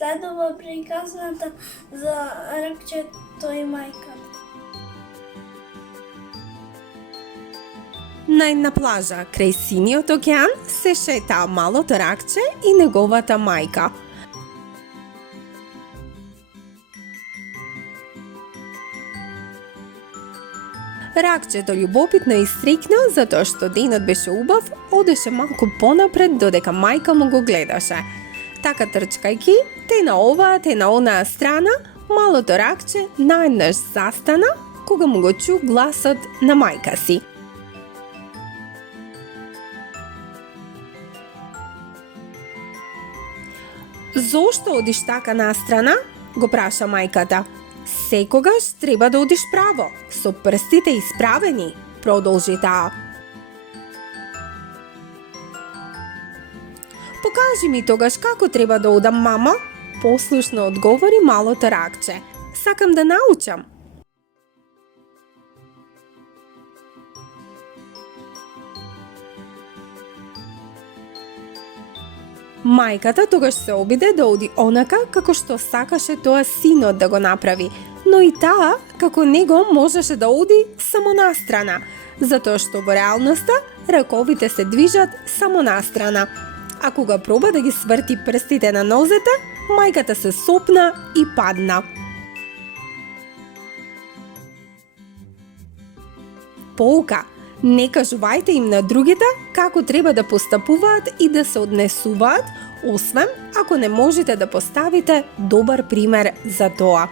следува приказната за ракчето и мајката. На една плажа крај синиот океан се шетаа малото ракче и неговата мајка. Ракчето љубопитно истрикна затоа што денот беше убав, одеше малку понапред додека мајка му го гледаше. Така трчкајќи, те на оваа, те на онаа страна, малото ракче наеднаш застана кога му го чу гласот на мајка си. Зошто одиш така настрана? Го праша мајката. Секогаш треба да одиш право, со прстите исправени, продолжи таа. Покажи ми тогаш како треба да одам, мама, послушно одговори малото ракче. Сакам да научам. Мајката тогаш се обиде да оди онака како што сакаше тоа синот да го направи, но и таа, како него, можеше да оди само настрана, затоа што во реалноста раковите се движат само настрана. А кога проба да ги сврти прстите на нозете, мајката се сопна и падна. Поука: не кажувајте им на другите како треба да постапуваат и да се однесуваат, освен ако не можете да поставите добар пример за тоа.